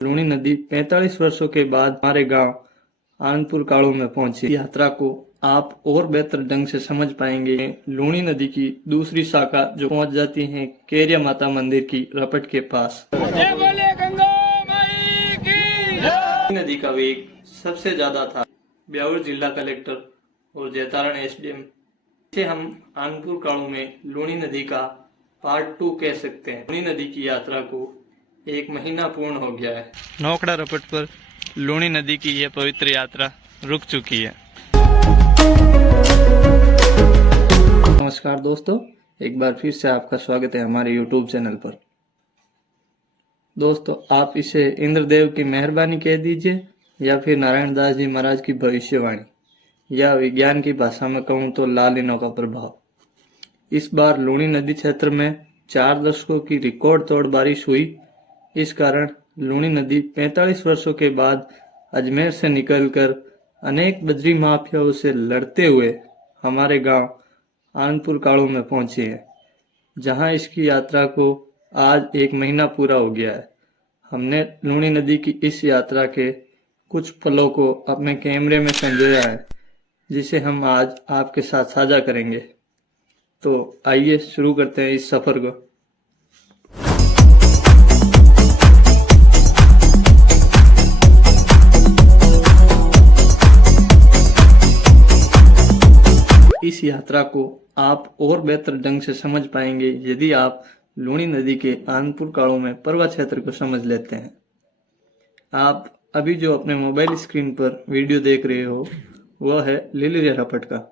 लूणी नदी 45 वर्षों के बाद हमारे गांव आनपुर काड़ू में पहुंची। यात्रा को आप और बेहतर ढंग से समझ पाएंगे। लूणी नदी की दूसरी शाखा जो पहुंच जाती है केरिया माता मंदिर की रपट के पास। जय बोले गंगा माई की जय। नदी का वेग सबसे ज्यादा था। ब्यावर जिला कलेक्टर और जैतारण एसडीएम, इसे हम आनपुर काड़ू में लूणी नदी का पार्ट 2 कह सकते हैं। लूणी नदी की यात्रा को 1 महीना पूर्ण हो गया है। नौखड़ा रपट पर लूणी नदी की यह पवित्र यात्रा रुक चुकी है। नमस्कार दोस्तों, एक बार फिर से आपका स्वागत है हमारे YouTube चैनल पर। दोस्तों, आप इसे इंद्रदेव की मेहरबानी कह दीजिए या फिर नारायण दास जी महाराज की भविष्यवाणी, या विज्ञान की भाषा में कहूँ तो लालिनों का प्रभाव। इस बार लूणी नदी क्षेत्र में 4 दशकों की रिकॉर्ड तोड़ बारिश हुई। इस कारण लूणी नदी 45 वर्षों के बाद अजमेर से निकलकर अनेक बजरी माफियाओं से लड़ते हुए हमारे गांव आनपुर काड़ू में पहुंची है, जहां इसकी यात्रा को आज 1 महीना पूरा हो गया है। हमने लूणी नदी की इस यात्रा के कुछ पलों को अपने कैमरे में संजोया है, जिसे हम आज आपके साथ साझा करेंगे। तो आइए शुरू करते हैं इस सफर को। इस यात्रा को आप और बेहतर ढंग से समझ पाएंगे यदि आप लूणी नदी के आनपुर काड़ू में पर्वत क्षेत्र को समझ लेते हैं। आप अभी जो अपने मोबाइल स्क्रीन पर वीडियो देख रहे हो वह है लीलरिया रपट का।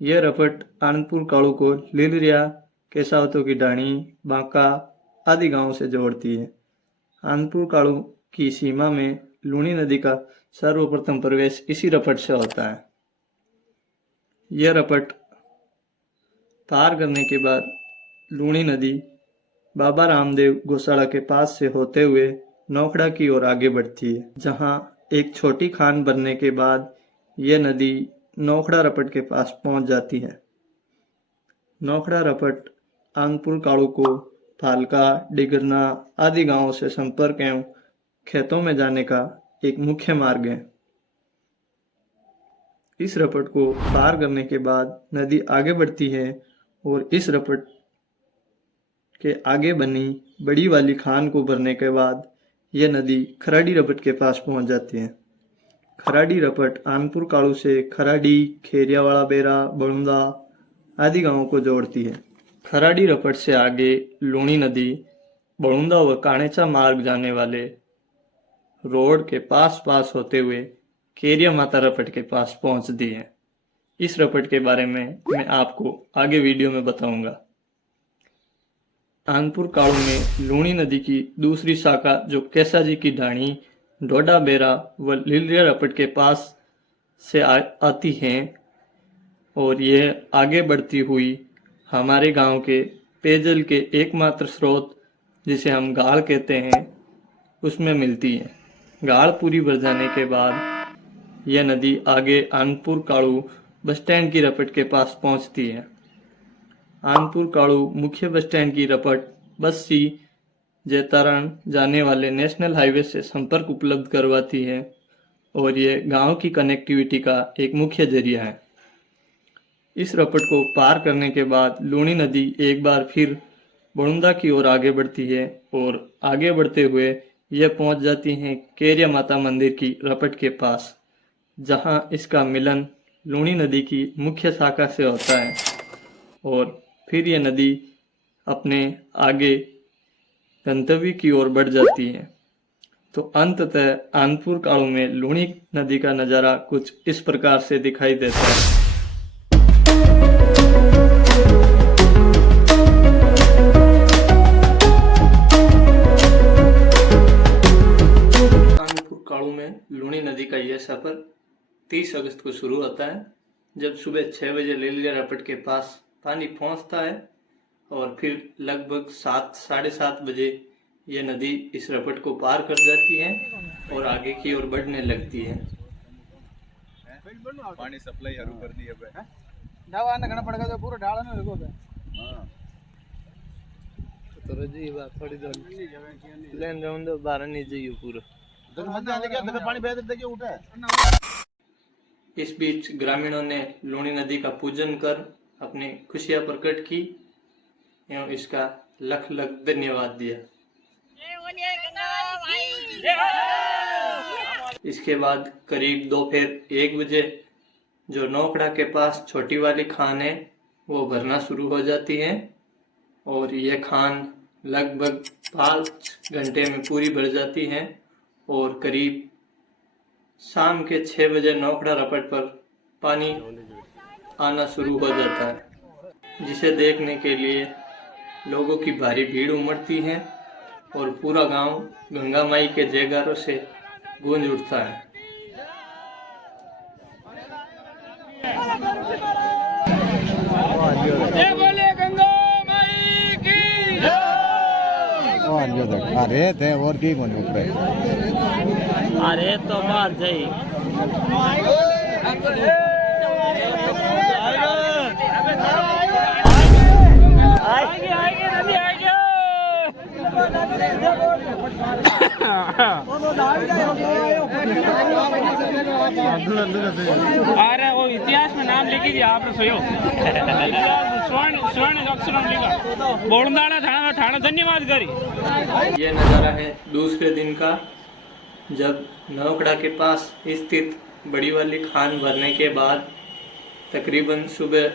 यह रपट आनपुर काड़ू को लीलरिया, केसावतों की ढाणी, बांका आदि गांवों से जोड़ती है। आनपुर काड़ू की सीमा में लूणी नदी का सर्वप्रथम प्रवेश इसी रपट से होता है। यह रपट पार करने के बाद लूणी नदी बाबा रामदेव गौशाला के पास से होते हुए नौखड़ा की ओर आगे बढ़ती है, जहां एक छोटी खान बनने के बाद यह नदी नौखड़ा रपट के पास पहुंच जाती है। नौखड़ा रपट आनपुर काड़ू को फालका, डिगरना आदि गांवों से संपर्क एवं खेतों में जाने का एक मुख्य मार्ग है। इस रपट को पार करने के बाद नदी आगे बढ़ती है और इस रपट के आगे बनी बड़ी वाली खान को भरने के बाद यह नदी खराड़ी रपट के पास पहुंच जाती है। खराड़ी रपट आनपुर काड़ू से खराड़ी, खेरियावाड़ा बेरा, बड़ुंदा आदि गांवों को जोड़ती है। खराड़ी रपट से आगे लूणी नदी बड़ुंदा व काणेचा मार्ग जाने वाले रोड के पास होते हुए केरिया माता रपट के पास पहुंचती है। इस रपट के बारे में मैं आपको आगे वीडियो में बताऊंगा। आनपुर काड़ू में लूणी नदी की दूसरी शाखा जो केसाजी की ढाणी, डोडा बेरा व लीलरिया रपट के पास से आती हैं और यह आगे बढ़ती हुई हमारे गांव के पेयजल के एकमात्र स्रोत, जिसे हम गाड़ कहते हैं, उसमें मिलती है। गाड़ पूरी भर जाने के बाद यह नदी आगे आनपुर काड़ू बस स्टैंड की रपट के पास पहुंचती है। आनपुर काड़ू मुख्य बस स्टैंड की रपट बस्सी, जैतारण जाने वाले नेशनल हाईवे से संपर्क उपलब्ध करवाती है और यह गांव की कनेक्टिविटी का एक मुख्य जरिया है। इस रपट को पार करने के बाद लूणी नदी एक बार फिर बड़ुंदा की ओर आगे बढ़ती है और आगे बढ़ते हुए यह पहुंच जाती है केरिया माता मंदिर की रपट के पास, जहां इसका मिलन लूणी नदी की मुख्य शाखा से होता है और फिर यह नदी अपने आगे गंतव्य की ओर बढ़ जाती है। तो अंततः आनपुर काड़ू में लूणी नदी का नज़ारा कुछ इस प्रकार से दिखाई देता है। आनपुर काड़ू में लूणी नदी का यह सफर 30 अगस्त को शुरू होता है, जब सुबह 6 बजे लीलरिया रपट के पास पानी पहुंचता है और फिर लगभग 7 साढ़े 7 बजे यह नदी इस रपट को पार कर जाती है और आगे की ओर बढ़ने लगती है। पानी सप्लाई हरू कर दी है। डावा आना घना पड़ेगा तो पूरा डाला ना लगोगा। हां तो रजी बात थोड़ी दो लेन जाऊं दो बाहर नहीं जाइयो पूरा तो मत आने के अंदर पानी बह दे के उठा। इस बीच ग्रामीणों ने लूणी नदी का पूजन कर अपनी खुशियां प्रकट की एवं इसका लख लख धन्यवाद दिया। इसके बाद करीब दोपहर 1 बजे जो नौकड़ा के पास छोटी वाली खान है वो भरना शुरू हो जाती है और यह खान लगभग 5 घंटे में पूरी भर जाती है और करीब शाम के 6 बजे नौकड़ा रपट पर पानी आना शुरू हो जाता है, जिसे देखने के लिए लोगों की भारी भीड़ उमड़ती है और पूरा गांव गंगा माई के जयकारों से गूंज उठता है। जय बोले गंगा माई की अरे थे और की कौन ऊपर अरे तो बात जाई आएगी नदी आएगी। अरे वो इतिहास में नाम लिखी थी आपने सोयो स्वर्ण अक्षर में लिखा बोलंदाड़ा थाना थाना धन्यवाद करी। ये नज़ारा है दूसरे दिन का, जब नौकड़ा के पास स्थित बड़ी वाली खान भरने के बाद तकरीबन सुबह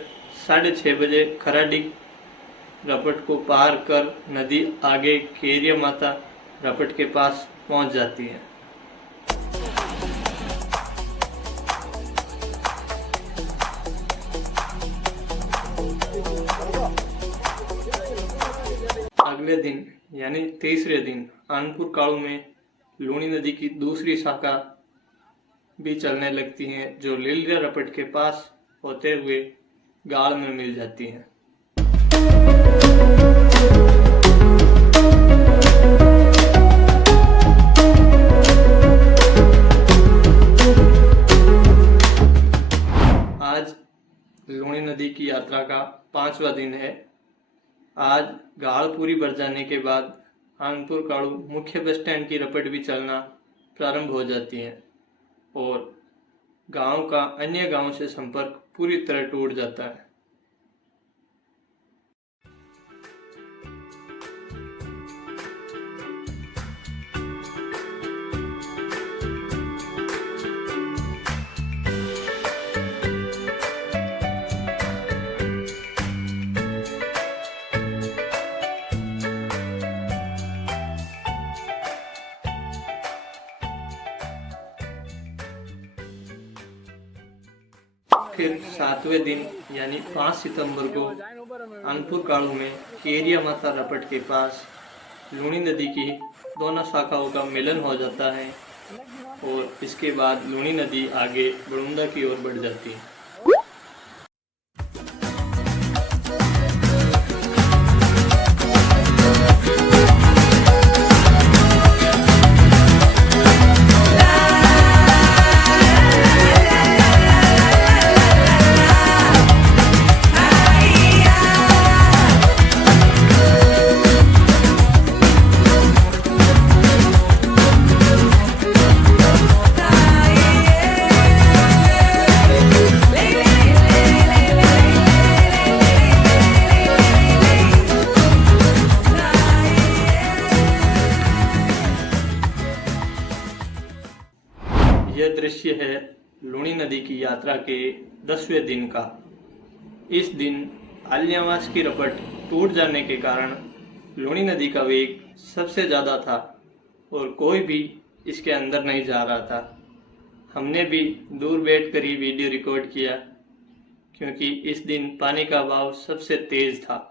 6:30 बजे खराडी रपट को पार कर नदी आगे केरिया माता रपट के पास पहुंच जाती है। अगले दिन यानी तीसरे दिन आनपुर कालू में लूणी नदी की दूसरी शाखा भी चलने लगती है जो लीलिया रपट के पास होते हुए गाड़ में मिल जाती है। आज लूणी नदी की यात्रा का 5वां दिन है। आज गाड़ पूरी भर जाने के बाद आनपुर काड़ू मुख्य बस स्टैंड की रपट भी चलना प्रारंभ हो जाती है और गांव का अन्य गांव से संपर्क पूरी तरह टूट जाता है। फिर 7वें दिन यानी 5 सितंबर को आनपुर कालू में केरिया माता रपट के पास लूणी नदी की दोनों शाखाओं का मिलन हो जाता है और इसके बाद लूणी नदी आगे बड़ुंदा की ओर बढ़ जाती है। यह दृश्य है लूणी नदी की यात्रा के 10वें दिन का। इस दिन आल्यावास की रपट टूट जाने के कारण लूणी नदी का वेग सबसे ज़्यादा था और कोई भी इसके अंदर नहीं जा रहा था। हमने भी दूर बैठकर ही वीडियो रिकॉर्ड किया क्योंकि इस दिन पानी का बहाव सबसे तेज था।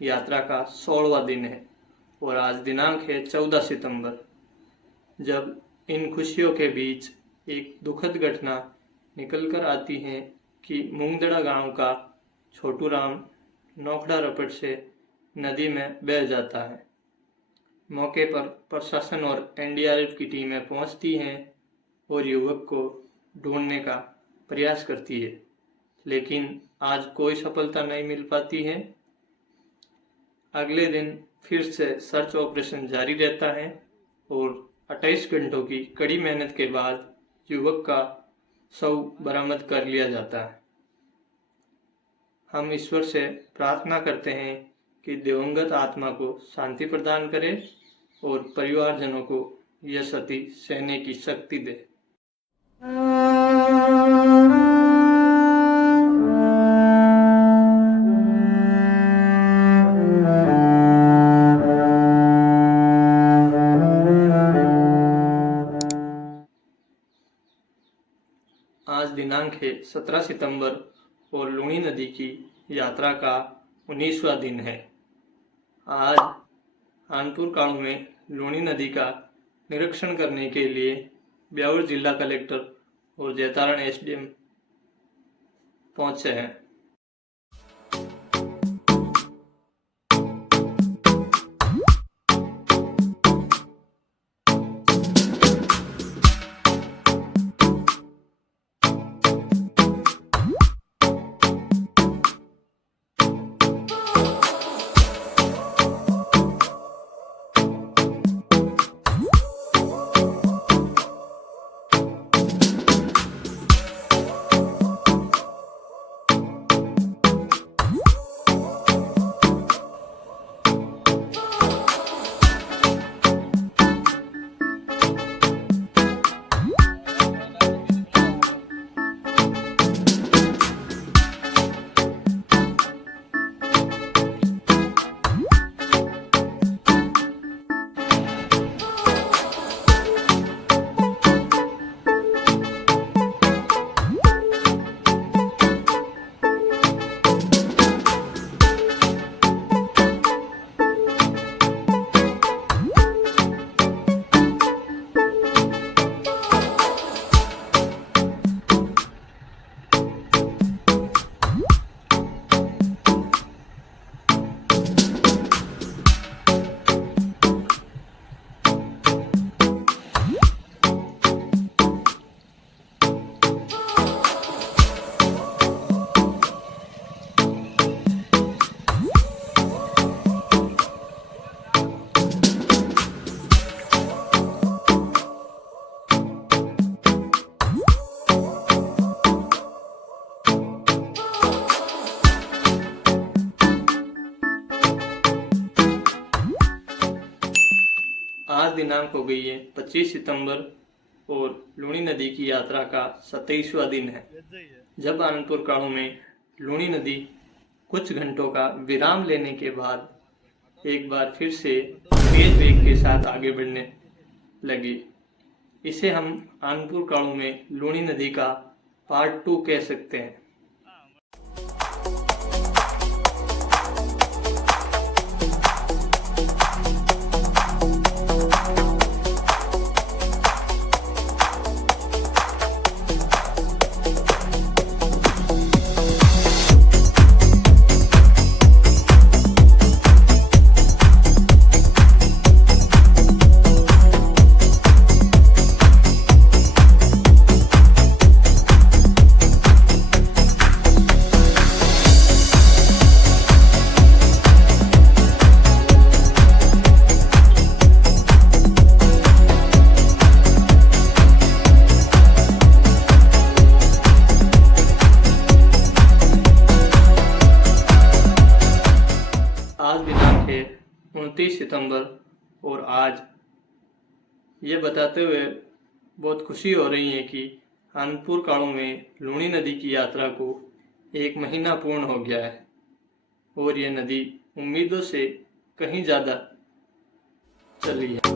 यात्रा का 16वां दिन है और आज दिनांक है 14 सितंबर, जब इन खुशियों के बीच एक दुखद घटना निकल कर आती है कि मूंगदड़ा गांव का छोटू राम नोखड़ा रपट से नदी में बह जाता है। मौके पर प्रशासन और एनडीआरएफ की टीमें पहुंचती हैं और युवक को ढूंढने का प्रयास करती है, लेकिन आज कोई सफलता नहीं मिल पाती है। अगले दिन फिर से सर्च ऑपरेशन जारी रहता है और 28 घंटों की कड़ी मेहनत के बाद युवक का शव बरामद कर लिया जाता है। हम ईश्वर से प्रार्थना करते हैं कि दिवंगत आत्मा को शांति प्रदान करे और परिवारजनों को यह सती सहने की शक्ति दे। आज दिनांक है 17 सितंबर और लूणी नदी की यात्रा का 19वां दिन है। आज कानपुर गांव में लूणी नदी का निरीक्षण करने के लिए ब्यावर जिला कलेक्टर और जैतारण एसडीएम पहुंचे हैं। आज दिनांक हो गई है 25 सितंबर और लूणी नदी की यात्रा का 27वां दिन है, जब आनंदपुर गांव में लूणी नदी कुछ घंटों का विराम लेने के बाद एक बार फिर से तेज वेग के साथ आगे बढ़ने लगी। इसे हम आनंदपुर गांव में लूणी नदी का पार्ट 2 कह सकते हैं। आज दिनांक है 29 सितंबर और आज ये बताते हुए बहुत खुशी हो रही है कि आनंदपुर गांव में लूणी नदी की यात्रा को 1 महीना पूर्ण हो गया है और ये नदी उम्मीदों से कहीं ज़्यादा चली है।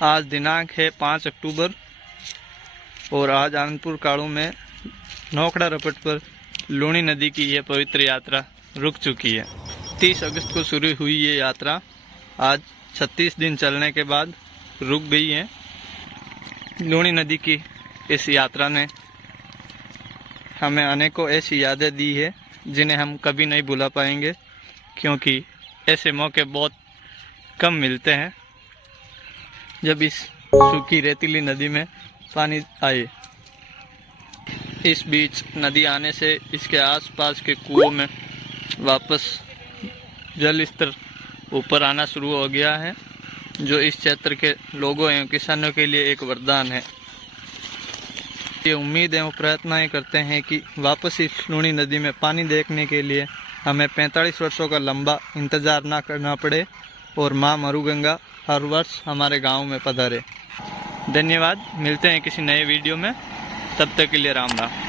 आज दिनांक है 5 अक्टूबर और आज आनंदपुर काड़ू में नौखड़ा रपट पर लूणी नदी की यह पवित्र यात्रा रुक चुकी है। 30 अगस्त को शुरू हुई ये यात्रा आज 36 दिन चलने के बाद रुक गई है। लूणी नदी की इस यात्रा ने हमें अनेकों ऐसी यादें दी है जिन्हें हम कभी नहीं भुला पाएंगे, क्योंकि ऐसे मौके बहुत कम मिलते हैं जब इस सूखी रेतीली नदी में पानी आए। इस बीच नदी आने से इसके आसपास के कुओं में वापस जल स्तर ऊपर आना शुरू हो गया है, जो इस क्षेत्र के लोगों एवं किसानों के लिए एक वरदान है। ये उम्मीद एवं प्रयत्न करते हैं कि वापस इस लूणी नदी में पानी देखने के लिए हमें 45 वर्षों का लंबा इंतज़ार ना करना पड़े और माँ मरुगंगा हर वर्ष हमारे गांव में पधारे। धन्यवाद। मिलते हैं किसी नए वीडियो में, तब तक के लिए राम राम।